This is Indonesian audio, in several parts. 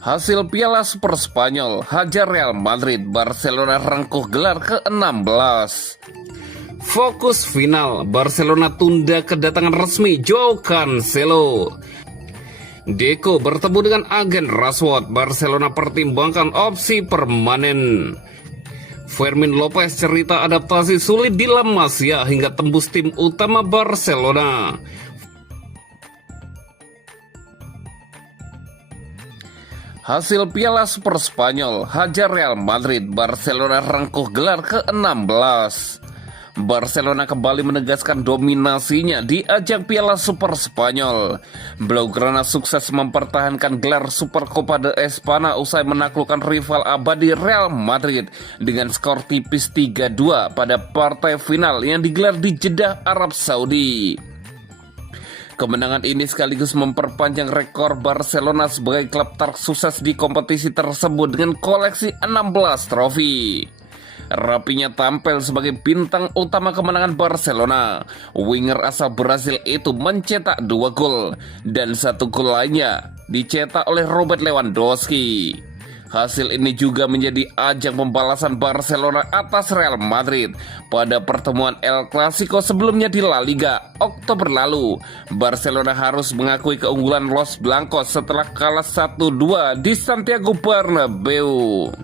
Hasil Piala Super Spanyol, hajar Real Madrid, Barcelona rengkuh gelar ke-16. Fokus final, Barcelona tunda kedatangan resmi Joao Cancelo. Deco bertemu dengan agen Rashford, Barcelona pertimbangkan opsi permanen. Fermin Lopez cerita adaptasi sulit di La Masia hingga tembus tim utama Barcelona. Hasil Piala Super Spanyol, hajar Real Madrid, Barcelona rengkuh gelar ke-16. Barcelona kembali menegaskan dominasinya di ajang Piala Super Spanyol. Blaugrana sukses mempertahankan gelar Supercopa de Espanya usai menaklukkan rival abadi Real Madrid dengan skor tipis 3-2 pada partai final yang digelar di Jeddah, Arab Saudi. Kemenangan ini sekaligus memperpanjang rekor Barcelona sebagai klub tersukses di kompetisi tersebut dengan koleksi 16 trofi. Rapinya tampil sebagai bintang utama kemenangan Barcelona. Winger asal Brazil itu mencetak 2 gol dan 1 gol lainnya dicetak oleh Robert Lewandowski. Hasil ini juga menjadi ajang pembalasan Barcelona atas Real Madrid pada pertemuan El Clasico sebelumnya di La Liga Oktober lalu. Barcelona harus mengakui keunggulan Los Blancos setelah kalah 1-2 di Santiago Bernabeu.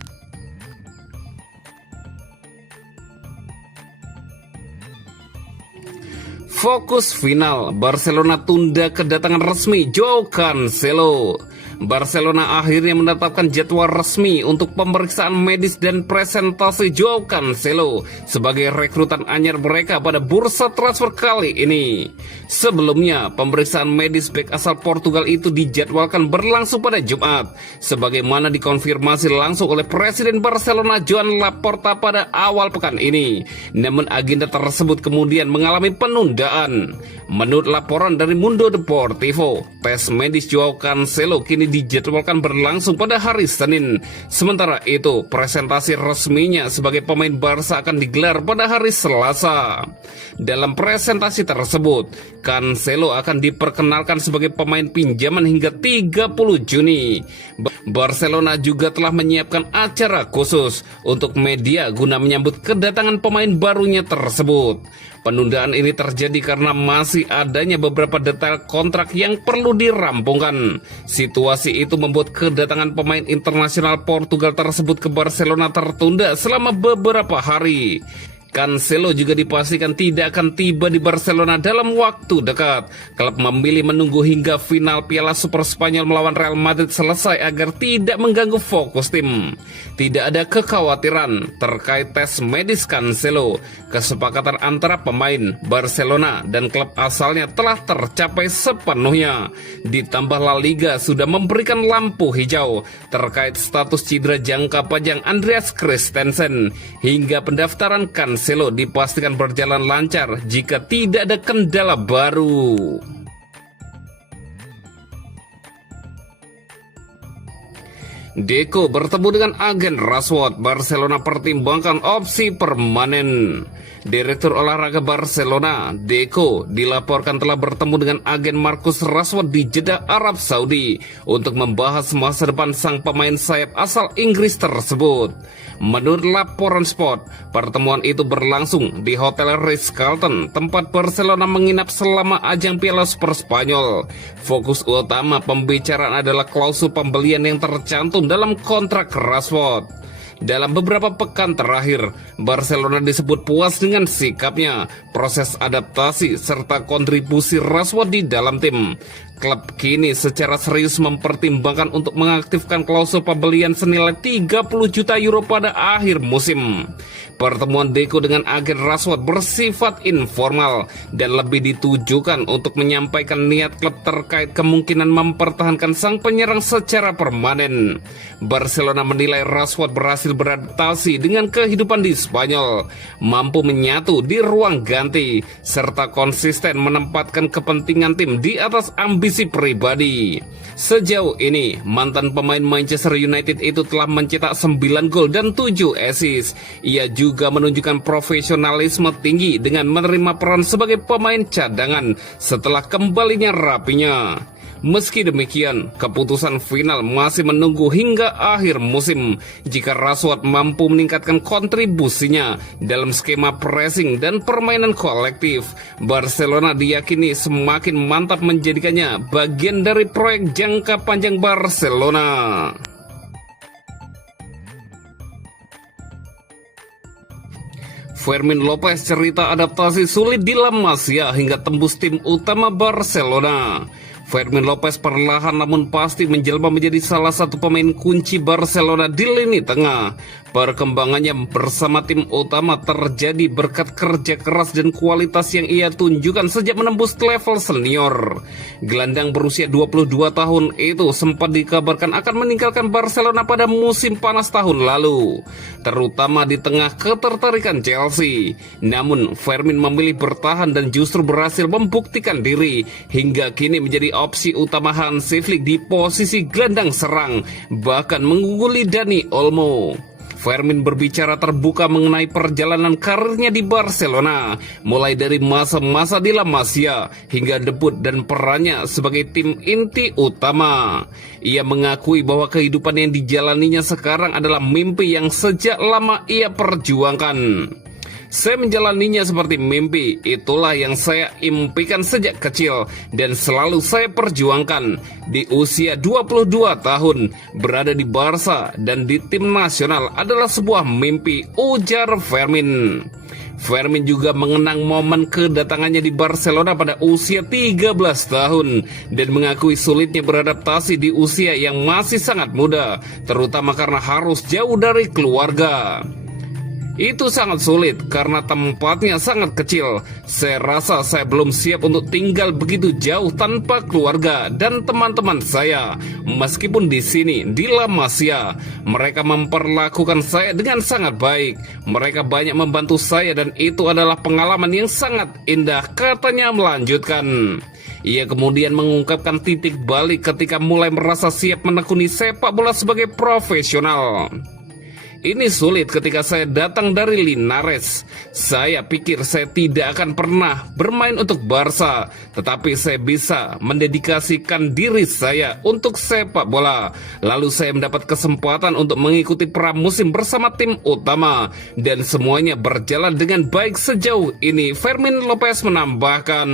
Fokus final, Barcelona tunda kedatangan resmi Joao Cancelo. Barcelona akhirnya menetapkan jadwal resmi untuk pemeriksaan medis dan presentasi Joao Cancelo sebagai rekrutan anyar mereka pada bursa transfer kali ini. Sebelumnya, pemeriksaan medis bek asal Portugal itu dijadwalkan berlangsung pada Jumat, sebagaimana dikonfirmasi langsung oleh Presiden Barcelona Joan Laporta pada awal pekan ini. Namun agenda tersebut kemudian mengalami penundaan. Menurut laporan dari Mundo Deportivo, tes medis Joao Cancelo kini dijadwalkan berlangsung pada hari Senin. Sementara itu, presentasi resminya sebagai pemain Barca akan digelar pada hari Selasa. Dalam presentasi tersebut, Cancelo akan diperkenalkan sebagai pemain pinjaman hingga 30 Juni. Barcelona juga telah menyiapkan acara khusus untuk media guna menyambut kedatangan pemain barunya tersebut. Penundaan ini terjadi karena masih adanya beberapa detail kontrak yang perlu dirampungkan. Situasi itu membuat kedatangan pemain internasional Portugal tersebut ke Barcelona tertunda selama beberapa hari. Cancelo juga dipastikan tidak akan tiba di Barcelona dalam waktu dekat. Klub memilih menunggu hingga final Piala Super Spanyol melawan Real Madrid selesai agar tidak mengganggu fokus tim. Tidak ada kekhawatiran terkait tes medis Cancelo. Kesepakatan antara pemain, Barcelona, dan klub asalnya telah tercapai sepenuhnya. Ditambah La Liga sudah memberikan lampu hijau terkait status cedera jangka panjang Andreas Christensen hingga pendaftaran Cancelo dipastikan berjalan lancar jika tidak ada kendala baru. Deco bertemu dengan agen Rashford, Barcelona pertimbangkan opsi permanen. Direktur olahraga Barcelona, Deco, dilaporkan telah bertemu dengan agen Marcus Rashford di Jeddah, Arab Saudi untuk membahas masa depan sang pemain sayap asal Inggris tersebut. Menurut laporan Sport, pertemuan itu berlangsung di Hotel Ritz-Carlton, tempat Barcelona menginap selama ajang Piala Super Spanyol. Fokus utama pembicaraan adalah klausul pembelian yang tercantum dalam kontrak Rashford. Dalam beberapa pekan terakhir, Barcelona disebut puas dengan sikapnya, proses adaptasi, serta kontribusi Rashford di dalam tim. Klub kini secara serius mempertimbangkan untuk mengaktifkan klausul pembelian senilai 30 juta euro pada akhir musim. Pertemuan Deco dengan agen Rashford bersifat informal dan lebih ditujukan untuk menyampaikan niat klub terkait kemungkinan mempertahankan sang penyerang secara permanen. Barcelona menilai Rashford berhasil beradaptasi dengan kehidupan di Spanyol, mampu menyatu di ruang ganti, serta konsisten menempatkan kepentingan tim di atas ambisi pribadi. Sejauh ini, mantan pemain Manchester United itu telah mencetak 9 gol dan 7 assist. Ia juga menunjukkan profesionalisme tinggi dengan menerima peran sebagai pemain cadangan setelah kembalinya Rapinya. Meski demikian, keputusan final masih menunggu hingga akhir musim. Jika Rashford mampu meningkatkan kontribusinya dalam skema pressing dan permainan kolektif, Barcelona diyakini semakin mantap menjadikannya bagian dari proyek jangka panjang Barcelona. Fermin Lopez cerita adaptasi sulit di La Masia hingga tembus tim utama Barcelona. Fermin Lopez perlahan namun pasti menjelma menjadi salah satu pemain kunci Barcelona di lini tengah. Perkembangannya bersama tim utama terjadi berkat kerja keras dan kualitas yang ia tunjukkan sejak menembus level senior. Gelandang berusia 22 tahun itu sempat dikabarkan akan meninggalkan Barcelona pada musim panas tahun lalu, terutama di tengah ketertarikan Chelsea. Namun Fermin memilih bertahan dan justru berhasil membuktikan diri hingga kini menjadi opsi utama Hansi Flick di posisi gelandang serang, bahkan mengungguli Dani Olmo. Fermin berbicara terbuka mengenai perjalanan karirnya di Barcelona, mulai dari masa-masa di La Masia hingga debut dan perannya sebagai tim inti utama. Ia mengakui bahwa kehidupan yang dijalaninya sekarang adalah mimpi yang sejak lama ia perjuangkan. Saya menjalaninya seperti mimpi, itulah yang saya impikan sejak kecil dan selalu saya perjuangkan. Di usia 22 tahun, berada di Barca dan di tim nasional adalah sebuah mimpi, ujar Fermin. Fermin juga mengenang momen kedatangannya di Barcelona pada usia 13 tahun dan mengakui sulitnya beradaptasi di usia yang masih sangat muda, terutama karena harus jauh dari keluarga. Itu sangat sulit karena tempatnya sangat kecil. Saya rasa saya belum siap untuk tinggal begitu jauh tanpa keluarga dan teman-teman saya. Meskipun di sini, di La Masia, mereka memperlakukan saya dengan sangat baik. Mereka banyak membantu saya dan itu adalah pengalaman yang sangat indah, katanya melanjutkan. Ia kemudian mengungkapkan titik balik ketika mulai merasa siap menekuni sepak bola sebagai profesional. Ini sulit ketika saya datang dari Linares. Saya pikir saya tidak akan pernah bermain untuk Barca, tetapi saya bisa mendedikasikan diri saya untuk sepak bola. Lalu saya mendapat kesempatan untuk mengikuti pramusim bersama tim utama dan semuanya berjalan dengan baik sejauh ini, Fermin Lopez menambahkan.